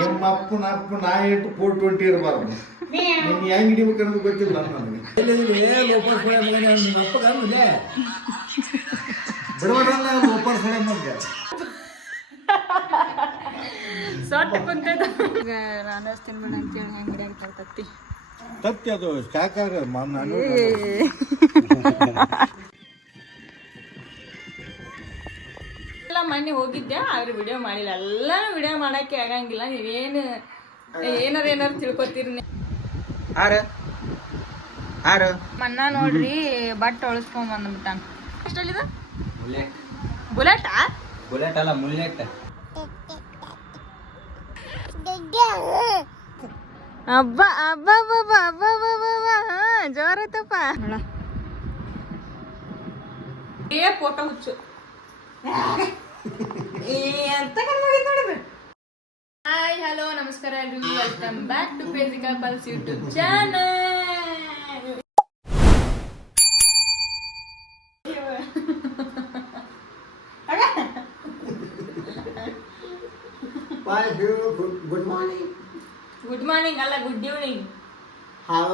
ನಿಮ್ಮಪ್ಪನ ಅಪ್ಪ ನಾ ಇಟ್ಟು 420 ಇರಬಾರ್ದು. ನೀನು ಹೆಂಗ್ ಹಿಡಿಬೇಕನ್ನೋದು ಗೊತ್ತಿಲ್ಲ ನನಗೆ. ಬಿಡಬಾರ್ದಲ್ಲ ಲೋಪರ್ ಸಡೆ ಬಗ್ಗೆ ಸೊಟ್ಟ ಕುಂತದ. ನಾನು ತಿನ್ಬೇಡ ಅಂತೇಳಿ ಹೆಂಗ್ ಆಗ್ತಾ ತತ್ತಿ ತತ್ತಿ ಅದು ಶಾಖಾಗ ಎಲ್ಲ ಮೊನ್ನೆ ಹೋಗಿದ್ದೆ ಆದ್ರೆ ವಿಡಿಯೋ ಮಾಡಿಲ್ಲ. ಎಲ್ಲ ವಿಡಿಯೋ ಮಾಡಕ್ಕೆ ಆಗಂಗಿಲ್ಲ. ನೀವೇನು ಏನಾರು ತಿಳ್ಕೊತೀರಿ. ಮನ್ನ ನೋಡ್ರಿ ಬಟ್ ಹೊಳಸ್ಕೊಂಡ್ ಬಂದ್ಬಿಟ್ಟಾನ. ಎಷ್ಟಲ್ಲಿದ ಬುಲೆಟಾ? ಬುಲೆಟ್ ಅಲ್ಲ ಮುಲ್ಲೆಟ್. ಅಬ್ಬ ಅಬ್ಬ ಅಬ್ಬ ಅಬ್ಬ ಅಬ್ಬ ಜೋರ ಐತಪ್ಪ. ಏ ಫೋಟೋ ಹುಚ್ಚು ಅಂತ ನೋಡಿದ್ರು. ಹಾಯ್ ಹಲೋ ನಮಸ್ಕಾರ ಎಲ್ರಿಗೂ. Welcome back to physical pulse YouTube channel. Good morning. Good morning ಅಲ್ಲ, good evening. How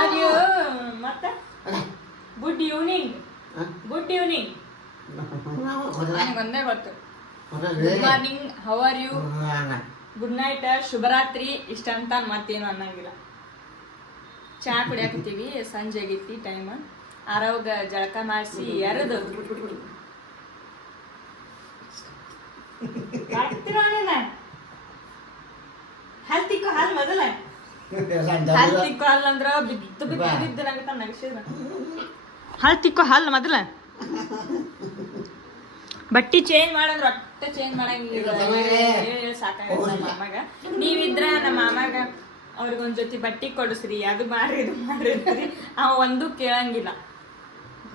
are you? ಮತ್ತೆ ಗುಡ್ ಈವ್ನಿಂಗ್. ಗುಡ್ ಈವ್ನಿಂಗ್ ನನಗೆ ಒಂದೇ ಗೊತ್ತು. Good morning, how are you, good night, ಶುಭರಾತ್ರಿ ಇಷ್ಟ ಅಂತ ಮತ್ತೇನು ಅನ್ನಂಗಿಲ್ಲ. ಚಾ ಕುಡಿಯಾಕತ್ತೀವಿ. ಸಂಜೆ ಆಗೈತಿ ಟೈಮ್. ಆರೋಗ ಜಳಕ ಮಾಡಿಸಿ ಯಾರದು ಹಾಲ್ ತಿಕ್ಕೋ. ಹಾಲ್ ಮೊದಲ ಹಾಲ್ ತಿಕ್ಕೋ. ಹಾಲ್ ಅಂದ್ರ ಬಿದ್ದು ಬಿದ್ದು ಬಿದ್ದನಾಗತ್ತ ನಗಸಿದ್ರ. ಹಾಲ್ ತಿಕ್ಕೋ ಹಾಲ್ ಮೊದಲ. ಬಟ್ಟಿ ಚೇಂಜ್ ಮಾಡಂದ್ರ ಒಟ್ಟ ಚೇಂಜ್ ಮಾಡಂಗಿಲ್ಲ. ಸಾಕಾಗ ನಮ್ಮ ಮಾಮಾಗ. ನೀವಿದ್ರ ನಮ್ಮ ಮಾಮಾಗ ಅವ್ರಿಗೊಂದ್ ಜೊತೆ ಬಟ್ಟಿ ಕೊಡಿಸ್ರಿ, ಅದು ಮಾಡ್ರಿ ಇದು ಮಾಡ್ರಿ ಅಂತೀರಿ. ಅವ ಒಂದು ಕೇಳಂಗಿಲ್ಲ.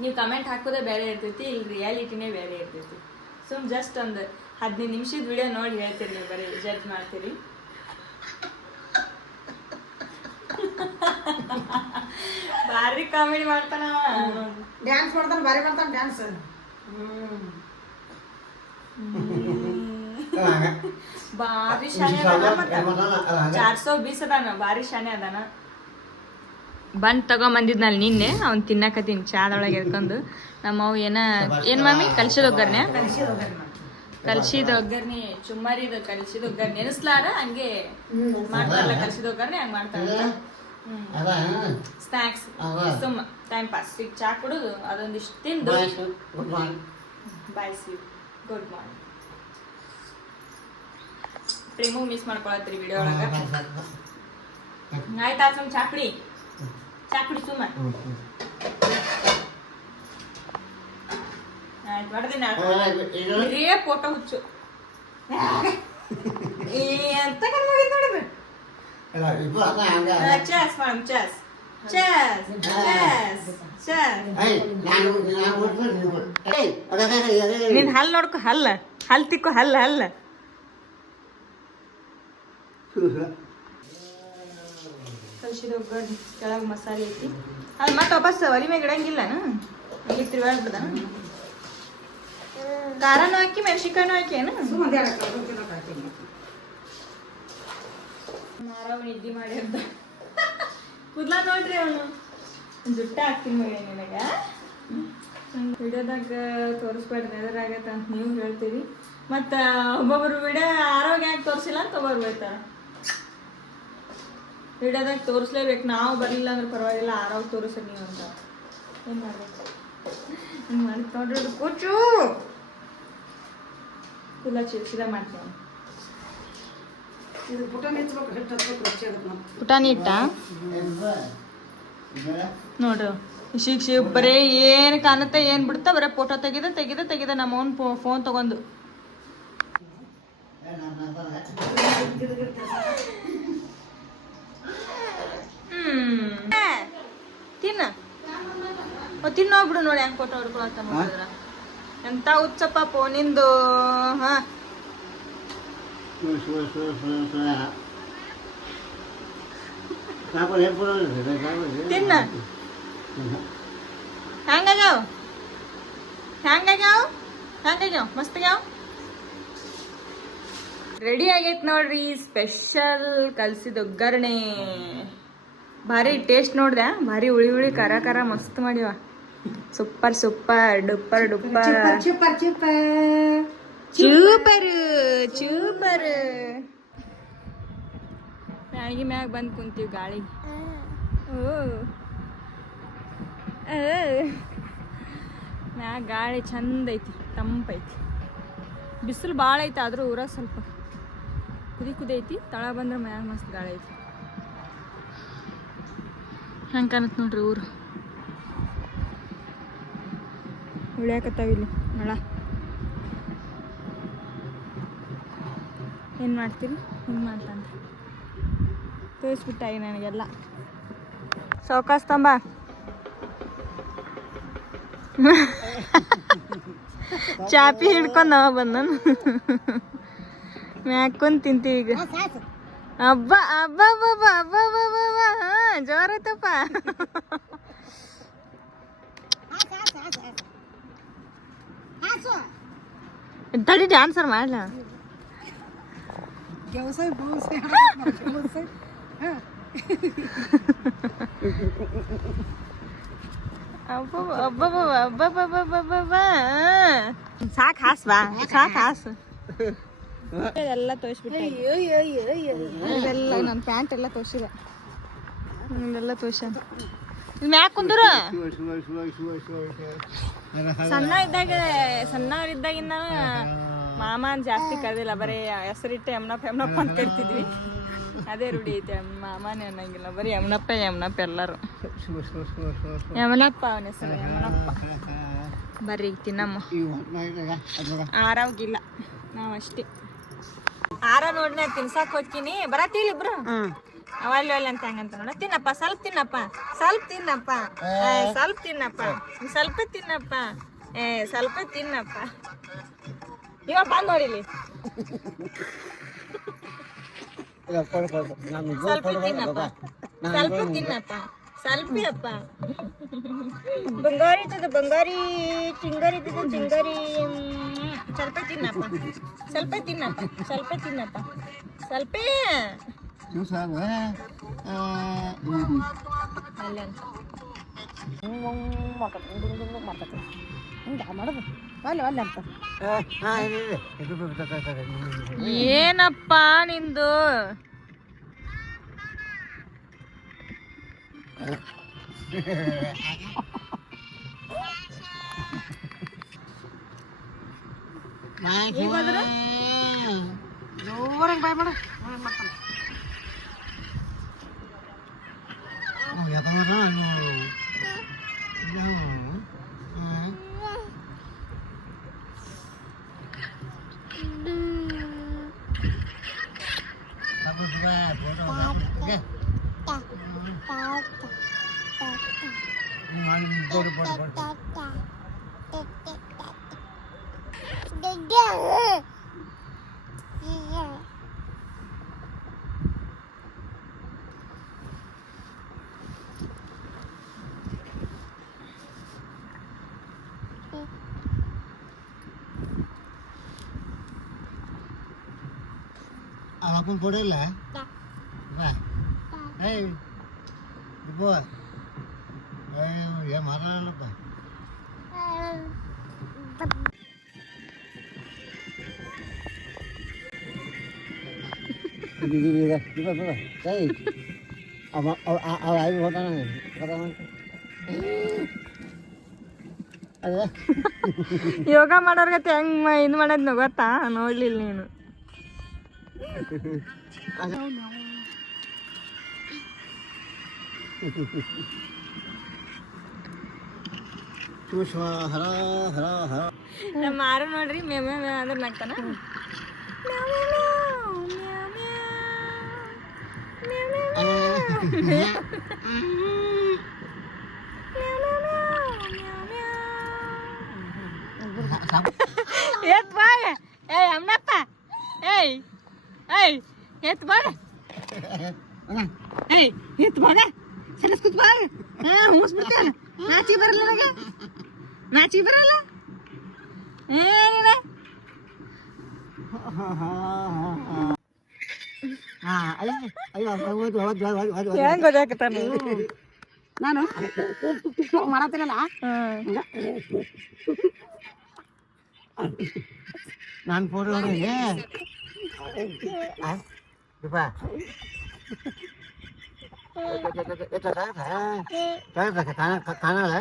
ನೀವು ಕಮೆಂಟ್ ಹಾಕೋದೇ ಬೇರೆ ಇರ್ತೈತಿ, ಇಲ್ಲಿ ರಿಯಾಲಿಟಿನೇ ಬೇರೆ ಇರ್ತೈತಿ. ಸುಮ್ ಜಸ್ಟ್ ಒಂದು 15 ನಿಮಿಷದ ವಿಡಿಯೋ ನೋಡಿ ಹೇಳ್ತೀರಿ, ನೀವು ಬರೀ ಜಡ್ಜ್ ಮಾಡ್ತೀರಿ. ಭಾರಿ ಕಾಮಿಡಿ ಮಾಡ್ತಾನ. ಡ್ಯಾನ್ಸ್ ಮಾಡ್ತಾನ, ಬಾರಿ ಮಾಡ್ತಾನ ಡ್ಯಾನ್ಸ್. ಭಾರಿ ಶಾನೆ ಅದಾನ. 420 ಅದಾನ. ಭಾರಿ ಶಾನೆ ಅದಾನ. ಬಂದ್ ತಗೊಂಬಂದಿದ್ನಲ್ಲಿ ನಿನ್ನೆ ಅವ್ನ್ ತಿನ್ನಕತ್ತೀನಿ ಚಾದೊಳಗೆ ಎದ್ಕೊಂಡು. ನಮ್ಮವ್ ಏನ್ ಮಾಮಿ ಕಲ್ಸಿದ ಒಗ್ಗರ್ನೆ, ಕಲ್ಸಿದ ಒಗ್ಗರ್ನಿ ಚುಮ್ಮರಿದ ಕಲ್ಸಿದ ಒಗ್ಗರ್ನಿ ನೆನೆಸ್ಲಾರ ಹಂಗೆ ಮಾಡ್ತಾರಲ್ಲ. ಕಲ್ಸಿದ ಒಗ್ಗರ್ನಿ ಹಂಗ್ ಮಾಡ್ತಾರ. ಸ್ನಾಕ್ಸ್ ಸುಮ್ಮ ಟೈಮ್ ಪಾಸ್. ಈಗ ಚಾ ಕುಡುದು ಅದೊಂದಿಷ್ಟು ತಿಂದು ಬಾಯ್ಸಿ ಗುಡ್ ಮಾರ್ನಿಂಗ್. ಪ್ರೇಮು ಮಿಸ್ ಮಾಡ್ಕೊಳತ್ರಿ ವಿಡಿಯೋ ಒಳಗ. ಆಯ್ತಾ ಸುಮ್ ಚಾಕುಡಿ ಚಾಕುಡಿ ಸುಮ್ಮ ಆಯ್ತು. ಹೊಡೆದಿನ ಹಿರಿಯ ಫೋಟೋ ಹುಚ್ಚು ಅಂತ ನೋಡಿದ್ರು. Chas madam Chas Chas Chas Chas. ನೀನ್ ಹಲ್ ನೋಡ್ಕೊ. ಹಲ್ ತಿಕ್ಕೋ. ಹಲ್ಲ ಕಲ್ಸಿದ ಒಗ್ಗರಣೆ ಕೆಳಗೆ ಮಸಾಲೆ ಐತಿ. ಅದು ಮತ್ತೆ ವಾಪಸ್ ಒಲಿ ಮ್ಯಾಗ ಇಡಂಗಿಲ್ಲ. ಅಲ್ಲಿ ತಿರುಗಾಡ್ಬಿಡ್ದ. ಖಾರನೂ ಹಾಕಿ ಮೆಣಸಿನ್ಕಾಯಿನೂ ಹಾಕಿ ಏನು ಮಾರವ್ ನಿದ್ದೆ ಮಾಡಿ ಅಂತ ಕೂದ್ಲ ನೋಡ್ರಿ. ಅವನು ಜುಟ್ಟ ಹಾಕ್ತೀನಿ ಮಗ ನಿನಗ. ವಿಡಿಯೋದಾಗ ತೋರಿಸ್ಬೇಡ್ರಿ ಎದುರಾಗತ್ತ ಅಂತ ನೀವು ಹೇಳ್ತೀರಿ. ಮತ್ತು ಒಬ್ಬೊಬ್ರು ವಿಡಿಯೋ ಆರೋಗ್ಯ ಯಾಕೆ ತೋರಿಸಿಲ್ಲ ಅಂತ ಒಬ್ಬರು ಹೇಳ್ತಾರೆ. ವಿಡಿಯೋದಾಗ ತೋರಿಸ್ಲೇಬೇಕು. ನಾವು ಬರಲಿಲ್ಲ ಅಂದ್ರೆ ಪರವಾಗಿಲ್ಲ, ಆರೋಗ್ಯ ತೋರಿಸ್ರಿ ನೀವು ಅಂತ. ಏನು ಮಾಡ್ಬೇಕು? ಹಿಂಗೆ ಮಾಡಿ ನೋಡ್ರಿ ಕೂಚು ಕುಲ್ಲ ಸೀದಾ ಮಾಡ್ತೀವಿ. ಪುಟಾಣಿ ಹಿಟ್ಟ ನೋಡ್ರಿ. ಶಿಕ್ಷೆ ಬರೀ ಏನು ಕಾಣುತ್ತೆ ಏನು ಬಿಡ್ತಾ ಬರೀ ಫೋಟೋ ತೆಗಿದೆ ನಮ್ಮ ಅವ್ನ ಫೋನ್ ತಗೊಂಡು. ತಿನ್ನೋಗ್ಬಿಡು ನೋಡಿ ಹೆಂಗ್ ಫೋಟೋ ಹೊಡ್ಕೊಳತ್ತ ನೋಡಿದ್ರ. ಎಂತ ಹುಚ್ಚಪ್ಪ ಫೋನಿಂದು. ಹಾ ತಿನ್ನ. ಹೆಂಗಾಗ್ಯಾವ ಮಸ್ತ್ ಆಗ್ಯಾವ. ರೆಡಿ ಆಗೈತೆ ನೋಡ್ರಿ ಸ್ಪೆಷಲ್ ಕಲ್ಸಿದ ಒಗ್ಗರಣೆ. ಭಾರಿ ಟೇಸ್ಟ್ ನೋಡ್ದೆ, ಭಾರಿ ಹುಳಿ ಹುಳಿ ಖರ ಖರ ಮಸ್ತ್ ಮಾಡಿವ. Super super duper duper super super super super. Maggi ಮ್ಯಾಗ ಬಂದು ಕುಂತೀವಿ ಗಾಳಿಗೆ. ಮ್ಯಾಗ ಗಾಳಿ ಚಂದ ಐತಿ, ತಂಪೈತಿ. ಬಿಸಿಲು ಭಾಳ ಐತಿ, ಆದ್ರೂ ಊರಾಗ ಸ್ವಲ್ಪ ಕುದಿ ಐತಿ. ತಳ ಬಂದ್ರೆ ಮ್ಯಾಗ ಮಸ್ತ್ ಗಾಳಿ ಐತಿ. ಹೆಂಗೆ ಕಾಣತ್ ನೋಡ್ರಿ ಊರು. ಉಳಿಯಾಕತ್ತಾವಿಲ್ಲಿ ನಳ. ಏನು ಮಾಡ್ತೀರಿ? ಹಿಂಗೆ ಮಾಡ್ತಾನೆ ತೋರಿಸ್ಬಿಟ್ಟಾಗಿ ನನಗೆಲ್ಲ. ಸೌಕಾಸ್ ತಂಬ. ಚಾಪಿ ಹಿಡ್ಕೊಂಡು ನಾವು ಬಂದನು ಮ್ಯಾಕೊಂಡ್ ತಿಂತೀವಿ ಈಗ. ಹಬ್ಬ ಹಬ್ಬ ಹಬ್ಬ ಹಬ್ಬ ಹಬ್ಬ ಹಬ್ಬ ಜೋರ ಐತಪ್ಪ. ತಡಿ ಡ್ಯಾನ್ಸರ್ ಮಾಡ್ಲ. ಸಾಕು ಹಾಸ್ ಬಾ, ಸಾಕು ಹಾಸ್. ಎಲ್ಲ ತೋರಿಸ್ಬಿಟ್ಟೆ. ಇದೆಲ್ಲ ನನ್ನ ಪ್ಯಾಂಟ್ ಎಲ್ಲ ತೋರಿಸಿದ, ಇದೆಲ್ಲ ತೋರ್ಸ. ಮ್ಯಾಕ ಕುಂದ್ರು. ಸಣ್ಣವರಿದ್ದಾಗಿಂದ ಮಾಮ ಜಾಸ್ತಿ ಕರೆದಿಲ್ಲ, ಬರೀ ಹೆಸರಿಟ್ಟು ಯಮ್ನಪ್ಪ ಯಮ್ನಪ್ಪ ಅಂತ ಕರಿತಿದ್ವಿ. ಅದೇ ರೂಢಿ ಐತೆ. ಮಾಮನೇ ಅನ್ನಂಗಿಲ್ಲ, ಬರೀ ಯಮ್ನಪ್ಪ ಯಮ್ನಪ್ಪ ಎಲ್ಲರೂ. ಯಮನಪ್ಪ ಅವನ ಹೆಸರು, ಯಮನಪ್ಪ. ಬರ್ರಿ ತಿನ್ನಮ್ಮ. ಆರಾಗಿಲ್ಲ ನಾವು ಅಷ್ಟೇ. ಆರ ನೋಡಿ ನಾ ತಿನ್ಸಾಕ್ ಹೋಗ್ತೀನಿ. ಬರತ್ತೀವಿ ಇಬ್ರು. ಅವಲ್ಲಿ ಒಳ್ಳೆ ಅಂತ ಹಂಗಂತ ನೋಡ. ತಿನ್ನಪ್ಪ, ಸ್ವಲ್ಪ ತಿನ್ನಪ್ಪ, ಸ್ವಲ್ಪ ತಿನ್ನಪ್ಪ, ಸ್ವಲ್ಪ ತಿನ್ನಪ್ಪ, ಸ್ವಲ್ಪ ತಿನ್ನಪ್ಪ, ಸ್ವಲ್ಪ ತಿನ್ನಪ್ಪ. ಇವ ಬಂದ್ ನೋಡಿಲಿ. ಸ್ವಲ್ಪ ತಿನ್ನಪ್ಪ, ಸ್ವಲ್ಪ ತಿನ್ನಪ್ಪ, ಸ್ವಲ್ಪ ಅಪ್ಪ. ಬಂಗಾರಿ ಇದ್ದದ ಬಂಗಾರಿ, ಚಿಂಗಾರಿ ಇದ್ದದ ಚಿಂಗಾರಿ. ಸ್ವಲ್ಪ ತಿನ್ನಪ್ಪ, ಸ್ವಲ್ಪ ತಿನ್ನಪ್ಪ, ಸ್ವಲ್ಪ ತಿನ್ನಪ್ಪ, ಸ್ವಲ್ಪ. ಏನಪ್ಪ ನಿಂದು? ಬಾಯ್ ಮಾಡ Apapun boleh lah. Nah, hey, boy, ya marah apa? Juga, hey, awal kata ಯೋಗ ಮಾಡೋರ್ಗತ್ತೆ ಹೆಂಗ್ ಇದು ಮಾಡೋದ್ನ ಗೊತ್ತಾ? ನೋಡ್ಲಿಲ್ಲ ನೀನು. ನಮ್ಮ ಮಾರು ನೋಡ್ರಿ ಮೇವ್ ಮೇವ್ ಅಂದ್ರೆ ನಗ್ತಾನ. ಎತ್ ಬಾಗ, ಏಯ್ ಅಮ್ಮನಪ್ಪ, ಏಯ್ ಏಯ್ ಎತ್ ಬಾಗ, ಏಯ್ ಎತ್ ಬಾಗ, ಸರಸ್ಕುತ್ ಬಾಗ. ಹುಮ್ಮಿಸ್ಬಿಡ್ತೇನೆ. ನಾಚಿ ಬರಲ್ಲ ನನಗೆ, ನಾಚಿ ಬರಲ್ಲ. ಏನಿಲ್ಲ ಅಯ್ಯೋ ಅಯ್ಯೋ ಹೌದು ಹೌದು ಹೌದು ಹೌದು ಹೆಂಗ್ ಗೊತ್ತಾಕತ್ತಾನ ನಾನು ಮಾಡತ್ತೀನಲ್ಲ ನಾನು ಫೋಟೋ ನೋಡಿದೆ ಕಾಣಲ್ಲ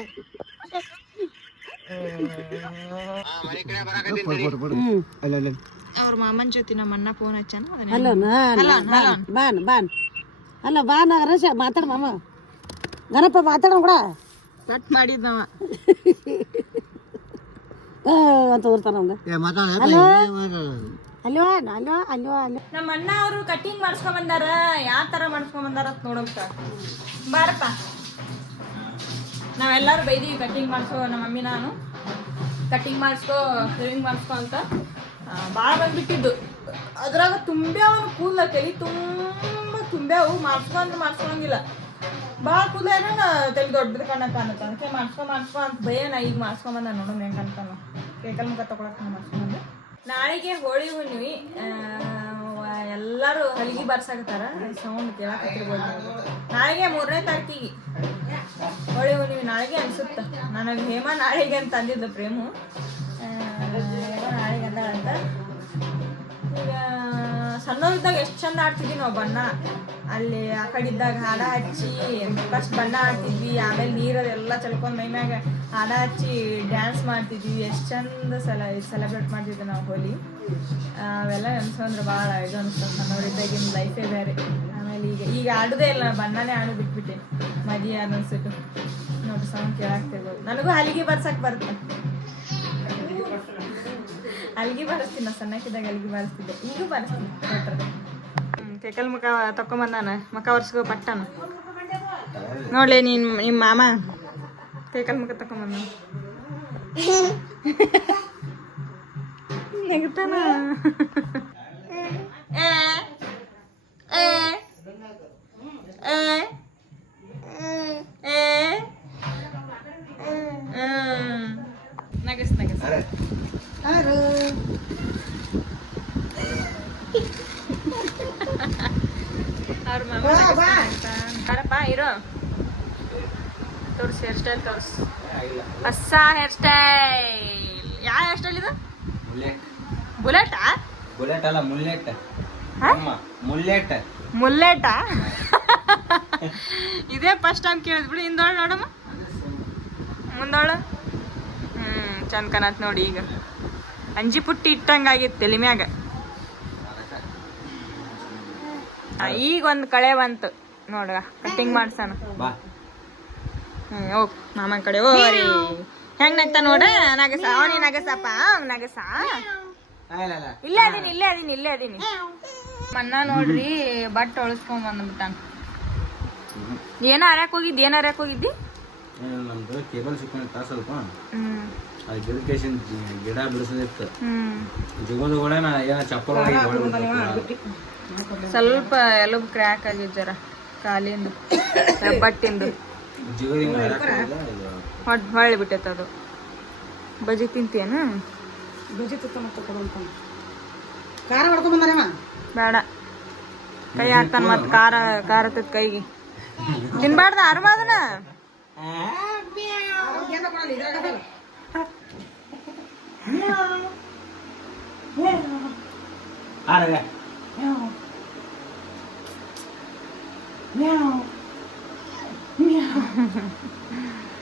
ಅಲ್ಲ ಅಲ್ಲ ಅವ್ರ ಮಾಮನ್ ಜೊತೆ ನಮ್ಮ ಅಣ್ಣ ಫೋನ್ ಹಚ್ಚಾನ ಅಲ್ಲ ಬಾನ್ ಬಾನ್ ಅಲ್ಲ ಬಾನ್ ರಶ ಮಾತಾಡ ಮಾಮ ಗಣಪ ಮಾತಾಡ ಕೂಡ ಕಟ್ ಮಾಡಿದ್ನವ ಅಂತ ಓದ್ತಾನ ನಮ್ಗೆ ಏ ಮಾತಾಡ ಅಲ್ವಾ ಅಲ್ವಾ ಅಲ್ವಾ ಅಲ್ವಾ ನಮ್ಮ ಅಣ್ಣ ಅವರು ಕಟಿಂಗ್ ಮಾಡಿಸ್ಕೊಂಡ್ ಬಂದಾರ ಯಾವ ತರ ಮಾಡಿಸ್ಕೊಂಡ್ ಬಂದಾರ ಅಂತ ನೋಡೋಕ ಬಾರಪ್ಪ ನಾವೆಲ್ಲರೂ ಬೈದೀವಿ ಕಟಿಂಗ್ ಮಾಡಿಸ್ಕೋ ನಮ್ಮ ಮಮ್ಮಿ ನಾನು ಕಟಿಂಗ್ ಮಾಡಿಸ್ಕೋ ಶೇವಿಂಗ್ ಮಾಡಿಸ್ಕೋ ಅಂತ ಭಾಳ ಬಂದ್ಬಿಟ್ಟಿದ್ದು ಅದ್ರಾಗ ತುಂಬ್ಯಾವನು ಕೂದಲ ತಲೆ ತುಂಬ ತುಂಬ್ಯಾವು ಮಾಡಿಸ್ಕೊಂಡ್ರೆ ಮಾಡಿಸ್ಕೊಳಂಗಿಲ್ಲ ಭಾಳ ಕೂದಲ ಏನಂಗ ತಲೆ ದೊಡ್ಡದು ಕಾಣಕ್ಕ ಅನ್ನತ್ತ ಅದಕ್ಕೆ ಮಾಡಿಸ್ಕೊ ಅಂತ ಭಯ ನಾ ಈಗ ಮಾಡಿಸ್ಕೊಂಬಂದ ನೋಡೋಣ ಹೆಂಗೆ ಅಂತಾನು ಕೈಕಲ್ ಮುಖ ತಗೊಳಕ್ಕೆ ಮಾಡಿಸ್ಕೊಂಬಂದು ನಾಳೆಗೆ ಹೋಳಿ ಹುಣ್ಣಿಮೆ ಎಲ್ಲರೂ ಹಲಗಿ ಬಾರ್ಸಾಕತ್ತಾರ ಸೌಂಡ್ ಕೇಳಕತ್ತಿರ್ಬೋದು ನಾಳೆಗೆ 3ನೇ ತಾರೀಕಿಗೆ ಹೋಳಿ ಹುಣ್ಣಿಮೆ ನಾಳೆಗೆ ಅನ್ಸುತ್ತ ನನಗೆ ಹೇಮಾ ನಾಳೆಗೆ ಅಂತ ಅಂದಿದ್ದು ಪ್ರೇಮು ನಾಳೆಗೆ ಅಂದ ಈಗ ಸಣ್ಣವ್ರಿದ್ದಾಗ ಎಷ್ಟು ಚಂದ ಆಡ್ತಿದ್ವಿ ನಾವು ಬಣ್ಣ ಅಲ್ಲಿ ಆ ಕಡೆ ಇದ್ದಾಗ ಹಾಡ ಹಚ್ಚಿ ಫಸ್ಟ್ ಬಣ್ಣ ಆಡ್ತಿದ್ವಿ ಆಮೇಲೆ ನೀರದೆಲ್ಲ ಚಲ್ಕೊಂಡು ಮೈ ಮ್ಯಾಗ ಹಾಡ ಹಚ್ಚಿ ಡ್ಯಾನ್ಸ್ ಮಾಡ್ತಿದ್ವಿ ಎಷ್ಟು ಚಂದ ಸೆಲೆಬ್ರೇಟ್ ಮಾಡ್ತಿದ್ವಿ ನಾವು ಹೋಲಿ ಅವೆಲ್ಲ ಅನ್ಸಂದ್ರೆ ಭಾಳ ಇದು ಅನ್ಸ್ತದೆ ಸಣ್ಣವ್ರಿದ್ದಾಗಿನ ಲೈಫೇ ಬೇರೆ ಆಮೇಲೆ ಈಗ ಆಡೋದೇ ಇಲ್ಲ ಬಣ್ಣನೇ ಆಡೋ ಬಿಟ್ಬಿಟ್ಟೆ ಮದುವೆ ಅನ್ನಿಸ್ಬಿಟ್ಟು ನೋಡಿ ಸೌಂಡ್ ಕೇಳಾಗ್ತಿರ್ಬೋದು ನನಗೂ ಹಲಿಗೆ ಬರ್ಸಕ್ಕೆ ಬರುತ್ತೆ ಅಲ್ಗಿ ಬಾರಿಸ್ತೀನಿ ನಾ ಸಣ್ಣಕ್ಕಿದ್ದಾಗ ಅಲ್ಗಿ ಬಾರಿಸ್ತಿದ್ದೆ ಈಗೂ ಬಾರಿಸ್ತೀನಿ ಕೊಟ್ರೆ ಕೆಕಲ್ ಮುಖ ತಕೊಂಬಂದಾನ ಮುಖ ಒರ್ಸ್ಕೊ ಪಟ್ಟನ ನೋಡ್ಲಿ ನಿಮ್ಮ ಮಾಮ ಕೆಕಲ್ ಮುಖ ತಕೊಂಬಂದ ನೆಗತಾನ ನಗಸ್ ನಗಸ್ ಅವ್ರ ಮಾಮ ಬರಪ್ಪ ಇರೋ ತೋರಿಸಿ ಹೇರ್ ಸ್ಟೈಲ್ ತೋರಿಸಿ ಹೊಸ ಹೇರ್ ಸ್ಟೈಲ್ ಯಾವ ಹೇರ್ ಸ್ಟೈಲ್ ಇದು ಬುಲೆಟಾ ಬುಲೆಟ್ ಅಲ್ಲ ಮುಲ್ಲೆಟ್ ಮುಲ್ಲೆಟ್ ಮುಲ್ಲೆಟಾ ಇದೇ ಫಸ್ಟ್ ಟೈಮ್ ಕೇಳಿದ್ಬಿಡು ಹಿಂದೋಳು ನೋಡಮ್ಮ ಮುಂದೋಳು ಚಂದ ಕನತ್ ನೋಡಿ ಈಗ ಅಂಜಿ ಪುಟ್ಟಿ ಇಟ್ಟಂಗಾಗಿತ್ತು ತಲೆ ಮ್ಯಾಗ ಈಗ ಒಂದು ಕಳೆ ಬಂತು ನೋಡ್ಗ ಕಟ್ಟಿಂಗ್ ಮಾಡ್ಸಣ ಹೋಗ್ ಮಾಮನ್ ಕಡೆ ಹೋರಿ ಹೆಂಗ್ ನಗ್ತಾ ನೋಡ್ರ ನಗಸ ಅವನಿ ನಗಸಪ್ಪ ಅವ್ನ ನಗಸ ಇಲ್ಲೇ ಅದೀನಿ ಮನ್ನ ನೋಡ್ರಿ ಬಟ್ ಹೊಳಸ್ಕೊಂಡ್ ಬಂದ್ಬಿಟ್ಟಾನ ಏನ ಹರ್ಯಾಕ್ ಹೋಗಿದ್ದಿ ನಮ್ದು ಕೇಬಲ್ ಸಿಕ್ಕೊಂಡಿತ್ತ ಸ್ವಲ್ಪ ಅದು ಗಿಡಕೇಶನ್ ಗಿಡ ಬಿಡಿಸೋದಿತ್ತು ಜುಗೋದು ಕೂಡ ಏನ ಚಪ್ಪಲ್ ಸ್ವಲ್ಪ ಎಲುಬು ಕ್ರ್ಯಾಕ್ ಆಗಿದ್ ಜರ ಕಾಲಿಂದು ಬಟ್ಟಿಂದು ಹೊಳ್ಳಿ ಬಿಟ್ಟೈತೆ ಅದು ಬಜಿ ತಿಂತೀಯನ ಬಜಿ ತುತ್ತ ಮತ್ತೆ ಕೊಡುವಂತ ಖಾರ ಹೊಡ್ಕೊಂಡ್ ಬಂದಾರೇಮ ಬೇಡ ಕೈ ಹಾಕ್ತಾನ ಮತ್ ಖಾರ ತತ್ ಕೈಗೆ ತಿನ್ಬಾರ್ದ ಅರ್ಮಾದನ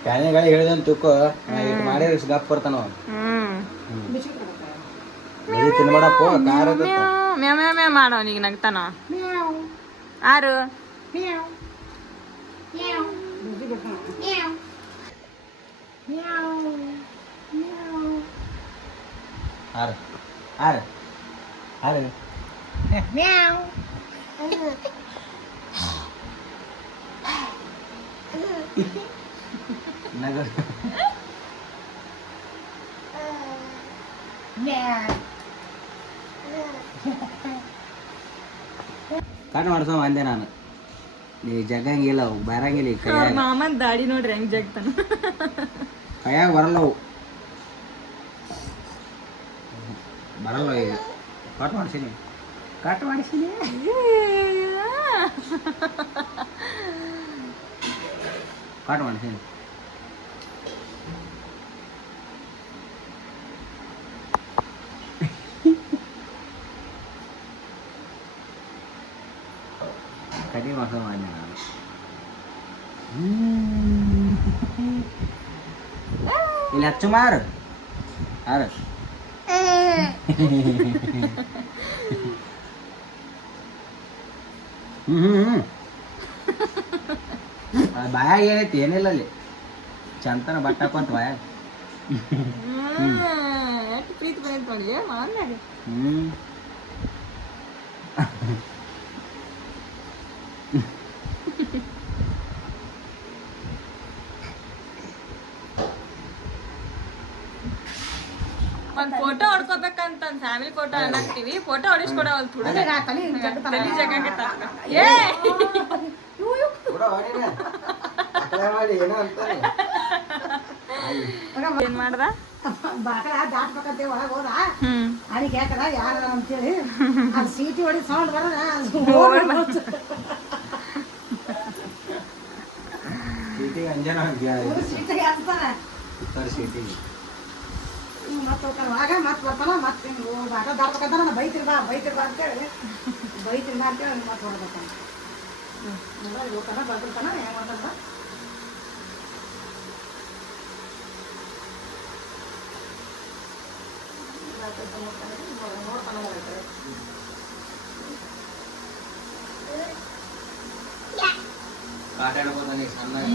ಗಾಳಿ ಹೇಳಿದಂತ ತುಕ್ಕೋ ಮಾಡಿದ್ರೆ ಗಪ್ ಬರ್ತಾನ ತಿನ್ಬೇಡಪ್ಪ ಖಾರ ಮ್ಯಾವ್ ಮ್ಯಾವ್ ಮ್ಯಾವ್ ಮಾಡೋ ಈಗ ನಗ್ತಾನ ಆರು ಆರು ಆರು ಆರು ನಗರ ಕಟ್ ಮಾಡ್ಸೋ ಅಂದೆ ನಾನು ನೀ ಜಗಂಗಿಲ್ಲ ಅವು ಬರಂಗಿಲ್ಲ ಈ ಕೈಯಾಗ ಮಾಮನ್ ದಾಡಿ ನೋಡ್ರಿ ಹೆಂಗ್ ಜಗ್ತಾನ ಕೈಯಾಗ ಬರಲ್ಲ ಅವು ಬರಲ್ಲ ಈಗ ಕಟ್ ಮಾಡಿಸಿನಿ ಕಟ್ ಮಾಡಿಸಿನಿ ಕಟ್ ಮಾಡಿಸಿನಿ ಕಡಿ ಮಾಸ ಮಾಡಿ ನಾನು ಇಲ್ಲಿ ಹಚ್ಚು ಮಾರು ಯಾರು ಬಾಯಾಗ ಏನೈತಿ ಏನಿಲ್ಲ ಅಲ್ಲಿ ಚಂತನ ಬಟ್ಟೆ ಹಾಕೊಂತ ಬಾಯಾಗ ಎಷ್ಟು ಪ್ರೀತಿ ಬಂದಿತ್ತು ನೋಡಿ ಮಾವನ್ಯಾಗ ಒಂದ್ ಫೋಟೋ ಹೊಡ್ಕೋಬೇಕಂತ ಫ್ಯಾಮಿಲಿ ಫೋಟೋ ಅನ್ನಕ್ತಿವಿ ಫೋಟೋ ಹೊಡಿಸ್ಕೊಡೋ ಒಂದ್ ಹುಡುಗ ತಲಿ ಜಗಾಕತ್ತ ಏ ಏನ್ ಮಾಡ್ದ ಬಾಕಲ ದಾಟ್ಬೇಕಂತ ಒಳಗೆ ಹೋದ ಅದಕ್ಕೆ ಯಾಕದ ಯಾರ ಅಂತೇಳಿ ಅದು ಸೀಟಿ ಹೊಡಿ ಸೌಂಡ್ ಬರೋದ ಸೀಟಿಗೆ ಅಂಜನ ಸೀಟಿಗೆ ಹಚ್ತಾನೆ ಸೀಟಿಗೆ ಮತ್ತೆ ಹೋಗ್ತಾನ ಮತ್ತೆ ಬರ್ತಾನ ಮತ್ತೆ ಬಾಕ ದಾಟ್ಬೇಕಂತ ನಾನು ಬೈತಿರ್ಬಾ ಅಂತೇಳಿ ಅಂತೇಳಿ ಮತ್ತೆ ಹೊಡ್ಬೇಕಂತ ಹೋಗ್ತಾನ ಬರ್ತಿರ್ತಾನ ಏನು ಮಾಡ್ತಾನ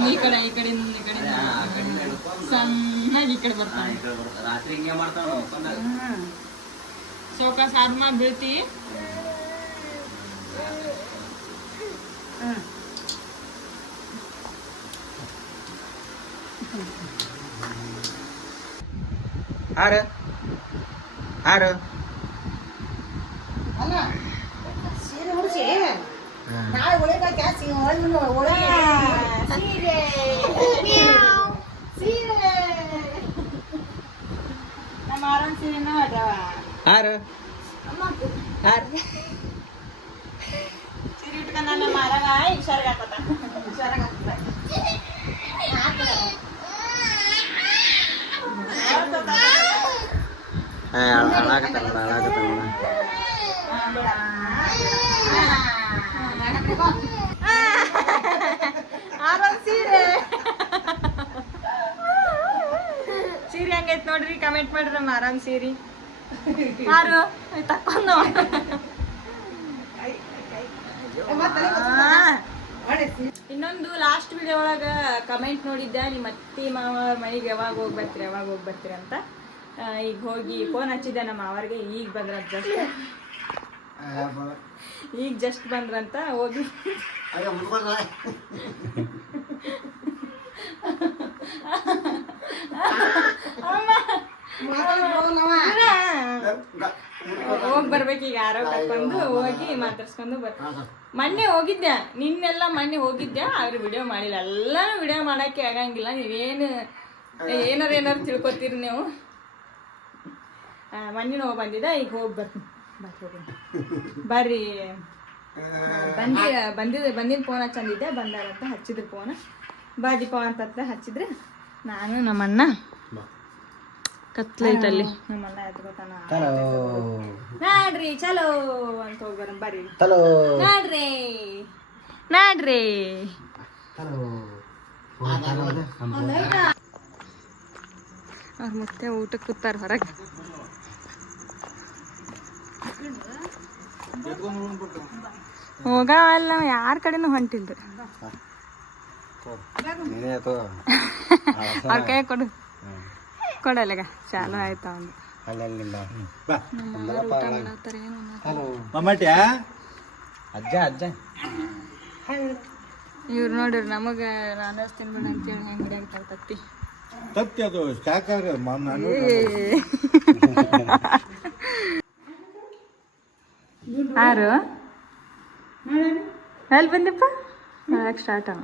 ಈ ಕಡೆ ಸಣ್ಣಾಗಿ ಈ ಕಡೆ ಬರ್ತಾನೆ ರಾತ್ರಿ ಹಿಂಗೆ ಮಾಡ್ತಾನ ಸೌಕಾಸ ಆದ್ಮಾಗ ಬೀಳ್ತಿ ಹಾರು ಅಲ್ಲ ಸೀರೆ ಉಡಿಸಿ ನಾಳೆ ಉಳಿಬೇಕು ಜಾಸ್ತಿ ಒಳಗೆ ಸೀರೆ ನಮ್ಮ ಆರಾಮ್ ಸೀರೆನ ಅದಾವ ಹಾರು ಸೀರೆ ಇಟ್ಕೊಂಡ ನಮ್ಮ ಆರಾಗ ಹುಷಾರಾಗತ್ತ ಆರಾಮ್ ಸೀರೆ ಹೆಂಗೈತ್ ನೋಡ್ರಿ ಕಮೆಂಟ್ ಮಾಡ್ರಿ ನಮ್ಮ ಆರಾಮ್ ಸೀರೆ ಯಾರು ತಕ್ಕೊಂಡ ಇನ್ನೊಂದು ಲಾಸ್ಟ್ ವಿಡಿಯೋ ಒಳಗ ಕಮೆಂಟ್ ನೋಡಿದ್ದೆ ನಿಮ್ಮ ಅತ್ತಿ ಮಾವ ಮನೆಗೆ ಯಾವಾಗ ಹೋಗ್ಬರ್ತೀರಿ ಅಂತ ಈಗ ಹೋಗಿ ಫೋನ್ ಹಚ್ಚಿದ್ದೆ ನಮ್ಮ ಮಾವರಿಗೆ ಈಗ ಬಂದ್ರಂತ ಜಸ್ಟ್ ಬಂದ್ರಂತ ಹೋಗಿ ಹೋಗಿ ಬರ್ಬೇಕೀಗ ಯಾರೋ ಕರ್ಕೊಂಡು ಹೋಗಿ ಮಾತಾಡ್ಸ್ಕೊಂಡು ಮೊನ್ನೆ ಹೋಗಿದ್ದೆ ಮೊನ್ನೆ ಹೋಗಿದ್ದೆ ಆದ್ರೆ ವಿಡಿಯೋ ಮಾಡಿಲ್ಲ ಎಲ್ಲಾನು ವಿಡಿಯೋ ಮಾಡಕ್ಕೆ ಆಗಂಗಿಲ್ಲ ನೀವೇನು ಏನಾರು ತಿಳ್ಕೊತೀರಿ ನೀವು ಮೊನ್ನೆ ಹೋಗಿ ಬಂದಿದ್ದೆ ಈಗ ಹೋಗಿ ಬರ್ರಿ ಬಂದಿನ ಫೋನ್ ಹಚ್ಚಂದಿದ್ದೆ ಬಂದಾರಂತ ಹಚ್ಚಿದ್ರು ಫೋನ್ ಬಾದಿಪ್ಪ ಅಂತ ಹಚ್ಚಿದ್ರೆ ನಾನು ನಮ್ಮಣ್ಣ ಕತ್ಲೈತಲ್ಲಿ ನಮ್ಮಣ್ಣ ಎದ್ಕೋತಾನ ನಾಡ್ರಿ ಚಲೋ ಅಂತ ಹೋಗ್ಬರ ಬರ್ರಿ ನಾಡ್ರಿ ಅವ್ರ ಮತ್ತೆ ಊಟಕ್ಕೆ ಕೂತಾರ ಹೊರಗೆ ಹೋಗಲ್ಲ ಯಾರ ಕಡೆನೂ ಹೊಂಟಿಲ್ರಿ ಅವ್ರ ಕೈ ಕೊಡಲ್ಲಗ ಚಾಲು ಆಯ್ತು ಅವ್ನು ಅಜ್ಜ ಇವ್ರು ನೋಡ್ರಿ ನಮಗ ನಾನ್ ವೆಜ್ ತಿನ್ಬೇಡ ಅಂತೇಳಿ ಹೆಂಗ್ ತತ್ತಿ ತತ್ತಿ ಅದು ಶಾಖಾಹಾರಿ ಯಾರು ಎಲ್ಲಿ ಬಂದಪ್ಪ ಮಾಡಕ್ ಸ್ಟಾರ್ಟ್ ಅವ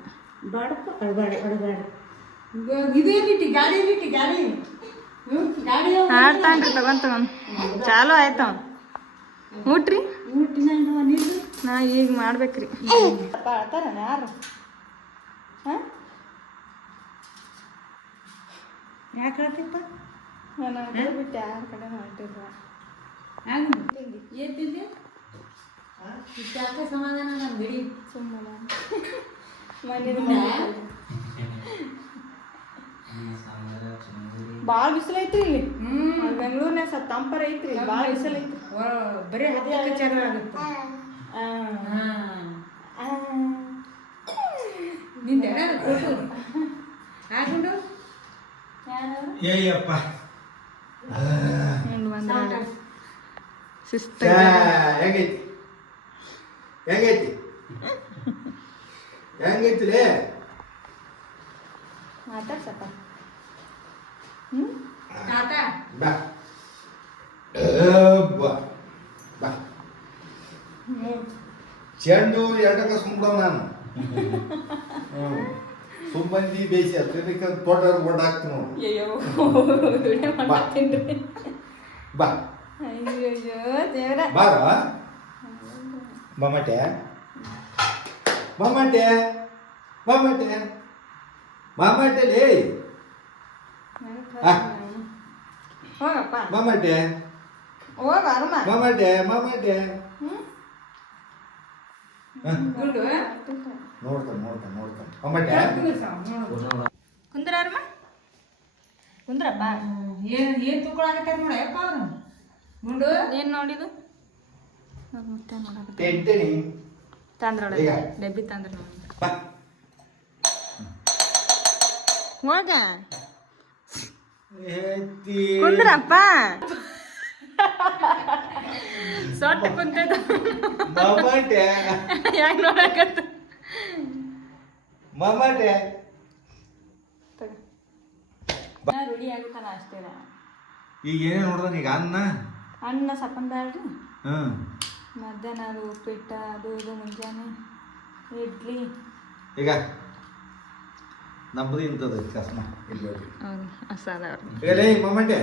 ಆಡ್ತಾನ್ರಿ ತಗೊಂಡ್ ಚಾಲು ಆಯ್ತು ಊಟ್ರಿ ಊಟಿನ ನೀರು ನಾ ಈಗ ಮಾಡ್ಬೇಕ್ರಿ ಅಳ್ತಾರ ಯಾರು ಯಾಕೆ ಹೇಳ್ತಿಪ್ಪ ನಾನು ಬಿಟ್ಟು ಯಾರ ಕಡೆ ಹೊಂಟಿಲ್ಲ ಏನು ತಿಂದೆ ಯಾಕೆ ಸಮಾಧಾನ ನಾನು ಬಿಡಿ ಸುಮ್ಮನೆ ಭಾಳ ಬಿಸಿಲು ಐತ್ರಿ ಇಲ್ಲಿ ಬೆಂಗಳೂರಿನಾಗ ಸ್ವಲ್ಪ ತಂಪರ ಐತ್ರಿ ಭಾಳ ಬಿಸಿಲು ಐತ್ರಿ ಬರೀ ಹತ್ತಿರಕ್ಕೆ ಚೆನ್ನಾಗಿ ಆಗುತ್ತೆ ನಿಂದೆ ಹಾಕೊಂಡು ಏಯಪ್ಪ ಶಿಸ್ತ ಹೆಂಗೈತಿ ಹೆಂಗೈತಿ ಹೆಂಗೈತಿಲೇ ಮಾತಾಡ್ಸಪ್ಪ ತಾತ ಬಾ ಬಾ ಬಾ ಚೆಂಡು ಎರಡಕ್ಕ ಸುಮ್ಬಿಡವ್ ನಾನು ಸುಮ್ಮಂದಿ ಬೇಯಿಸಿ ಅದಕ್ಕೆ ತೋಟ ಒಡ್ಡ ಹಾಕ್ತೀನಿ ನೋಡಿ ಅಯ್ಯೋ ವಿಡಿಯೋ ಮಾಡ್ತೀನಿ ಬಾ ಅಯ್ಯೋ ದೇವ್ರ ಬಾರ ಬಮ್ಮಟೆ ಬಮ್ಮಟೆ ಬಮ್ಮಟೆ ಬಮ್ಮಟೆಲೇ ಹೋಗಪ್ಪ ಬಮ್ಮಟೆ ಹೋಗ ಅರಮ ಬಮ್ಮಟೆ ಬಮ್ಮಟೆ ಗುಂಡು ನೋಡ್ತಾನೆ ಬಮ್ಮಟೆ ಕುಂದ್ರ ಅರಮ ಕುಂದ್ರಪ್ಪ ಏನು ತೂಕೊಳಕತ್ತಾರ ನೋಡಪ್ಪ ಅವ್ರು ಗುಂಡು ಏನು ನೋಡಿದು ಮತ್ತೆ ನೋಡಕ ಟೆಂಟೆನಿ ತಂದ್ರೊಳಗೆ ಈಗ? ಡಬ್ಬಿ ತಂದ್ರ ನೋಡಿ ಬಾ ಹೋಗ ಎತ್ತಿ ಕುಂದ್ರಪ್ಪ ಸೊಟ್ಟ ಕುಂತದ ಬಮ್ಮಟೆ ಯಾಕೆ ನೋಡಕತ್ತ ಬಮ್ಮಟೆ ರೂಢಿ ಆಗುತ್ತಲ್ಲ ಅಷ್ಟೇ ಈಗ ಏನೇ ನೋಡ್ದಾನ ಈಗ ಅನ್ನ ಸಪ್ಪನ್ ಬ್ಯಾಡ್ರಿ ಹ್ಮ್ ಮಧ್ಯಾಹ್ನ ಅದು ಉಪ್ಪಿಟ್ಟು ಅದು ಇದು ಮುಂಜಾನೆ ಇಡ್ಲಿ ಈಗ ನಮ್ಮದು ಇಂಥದ್ದು ಚಸ್ಮಾ ಇಲ್ಲಿ ನೋಡಿ. ಹೌದು ಅಸಾದ ಅವ್ರು ಈಗ ಲೇ ಮಮ್ಮಟೆ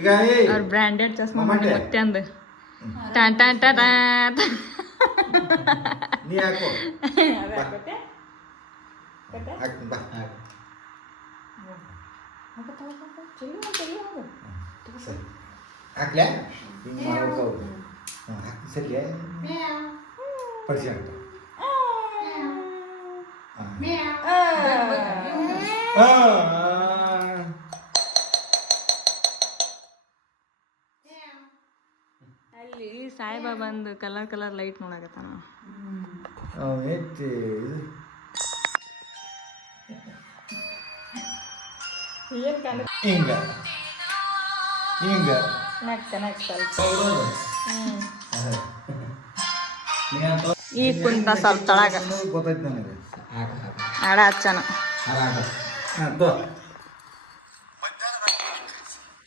ಈಗ ಏಯ್ ಅವ್ರ ಬ್ರ್ಯಾಂಡೆಡ್ ಚಸ್ಮಾ ಮಮ್ಮಟೆ. ಮತ್ತೆ ಅಂದು ಟಾನ್ ಟಾನ್ ಟಾನ್ ಟಾನ್. ನೀ ಹಾಕೋ ಅದು ಹಾಕತ್ತೆ? ಹಾಕತ್ತೆ? ಹಾಕ್ತೀನಿ ಬಾ ಹಾಕತ್ತೆ, ಹಾಕತ್ತೆ. ಚೆಲ್ಲಿ ಹೋಗು. ಸರಿ ಹಾಕ್ಲೆ ಹಿಂಗೆ ಮಾಡ್ಬೇಕು ಹಾಕ್ತೀನಿ ಸರಿ ಪಡಿಸಿ ಹಾಕ್ತ ಅಲ್ಲಿ ಸಾಯಿಬಾಬಂದು ಕಲರ್ ಕಲರ್ ಲೈಟ್ ನೋಡಕತ್ತಾನ ಅವನೆತ್ತಿ ಇದು ಏನ್ ಕಾಣ ಹಿಂಗ ಹಿಂಗ ನಗ್ತ ಸ್ವಲ್ಪ ಈ ಕುಂತ ಸ್ವಲ್ಪ ತಳಗ ಗೊತ್ತಾಯ್ತು ನನಗೆ ಆಡ ಹಚ್ಚನ ಹಾಂ ತೋ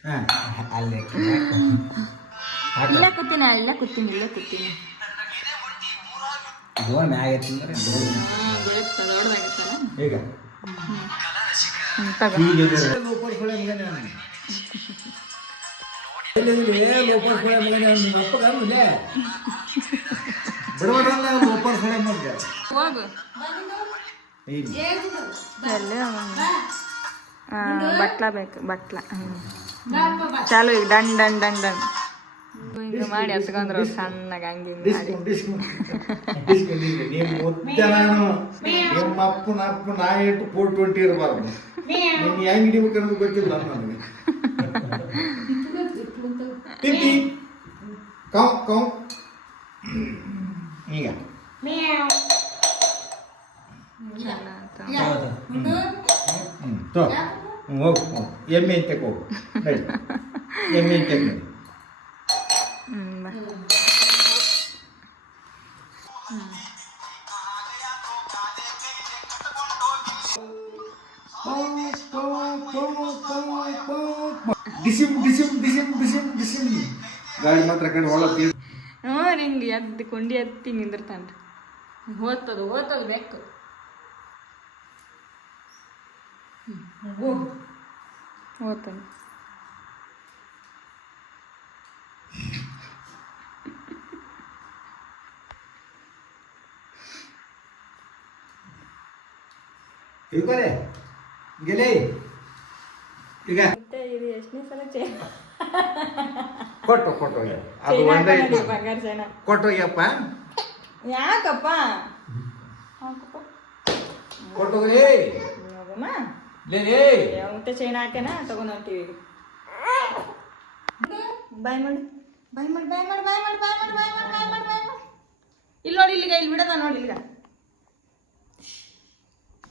ಹಾಂ ಅಲ್ಲೇ ಇಲ್ಲೇ ಕೂತೀನಿ ಗೋಲ್ ಮ್ಯಾಗ ಎತ್ತಂದ್ರೆ ದೊಡ್ಡದಾಗಿತ್ತಲ್ಲ ಈಗ ತಗ ಲೋಪರ್ ಹೊಳೆ ಮಗನೇ ಅವನು ಲೋಪರ್ ಹೊಳೆ ಮಗನೇ ಅವನು ನಿಮ್ಮ ಅಪ್ಪಗ ಅವನಿಲ್ಲ ಬಿಡಬೇಡಲ್ಲ ಲೋಪರ್ ಹೊಳೆ ಮಗ ಹೋಗು ಎಲ್ಲಿ ಬಟ್ಲ ಬೇಕು ಬಟ್ಲ ಚಾಲು ಈಗ ಡನ್ ಡನ್ ಡನ್ ಡನ್ ಹಿಂಗೆ ಮಾಡಿ ಹಚ್ಕೊಂಡ್ರು ಸಣ್ಣಗೆ ಹಂಗೆ ಹಿಂಗೆ ಮಾಡಿ ನೀವು ಮುದ್ದೆ ನಾನು ನಿಮ್ಮ ಅಪ್ಪನ ಅಪ್ಪ ನಾ ಇಟ್ಟು 420 ಇರಬಾರ್ದು ನೀನು ಹೆಂಗ್ ಹಿಡಿಬೇಕು ಅನ್ನೋದು ಗೊತ್ತಿಲ್ಲ ನನಗೆ ಟಿಪ್ಪಿ ಕೌ ಕೌ ಈಗ ತೋ ಹೋಗು ಎಮ್ಮೆ ಅಂತಕ್ಕೆ ಹೋಗು ನಡಿ ಎಮ್ಮೆ ಅಂತಕ್ಕೆ ನಡಿ ಡಿಸಿಮ್ ಡಿಸಿಮ್ ಡಿಸಿಮ್ ಡಿಸಿಮ್ ಡಿಸಿಮ್ ಗಾಡಿ ಮಾತ್ರ ಕಡೆ ಹೊಳತ್ತಿ ಹ್ಞೂ ಹಿಂಗೆ ಎದ್ದು ಕೊಂಡಿ ಎತ್ತಿ ನಿಂದಿರ್ತಾನ್ರಿ ಓದ್ತದ ಬೇಕು ಓದ್ತಾನೆ ಇಳ್ಕೊಲೆ ಗೆಲೆ ಈಗ ಮತ್ತೆ ಇದು ಎಷ್ಟನೇ ಸಲ ಚೈನ್ ಕೊಟ್ಟು ಅದು ಒಂದೇ ಇತ್ತು. ಬಂಗಾರ ಚೈನ ಕೊಟ್ಟೋಗ್ಯಪ್ಪ ಯಾಕಪ್ಪ ಹಾಕಪ್ಪ ಕೊಟ್ಟೋಗ್ರಿ ಹೋಗಮ್ಮ ಲೇ ಊಟ ಚೈನ್ ಹಾಕ್ಯಾನ ತಗೊಂಡ್ ಹೊಂಟಿವಿ ಈಗ ಬಾಯ್ ಮಾಡಿ ಬಾಯ್ ಮಾಡಿ ಬಾಯ್ ಮಾಡಿ ಬಾಯ್ ಮಾಡಿ ಬಾಯ್ ಮಾಡಿ ಬಾಯ್ ಮಾಡಿ ಬಾಯ್ ಮಾಡಿ ಬಾಯ್ ಮಾಡಿ ಇಲ್ಲಿ ನೋಡಿ ಇಲ್ಲಿಗ ಇಲ್ಲಿ ಬಿಡದ ನೋಡಿ ಇಲ್ಲಿಗ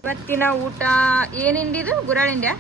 ಇವತ್ತಿನ ಊಟ ಏನಿಂಡಿದು ಗುರಾಳಿಂಡ್ಯಾ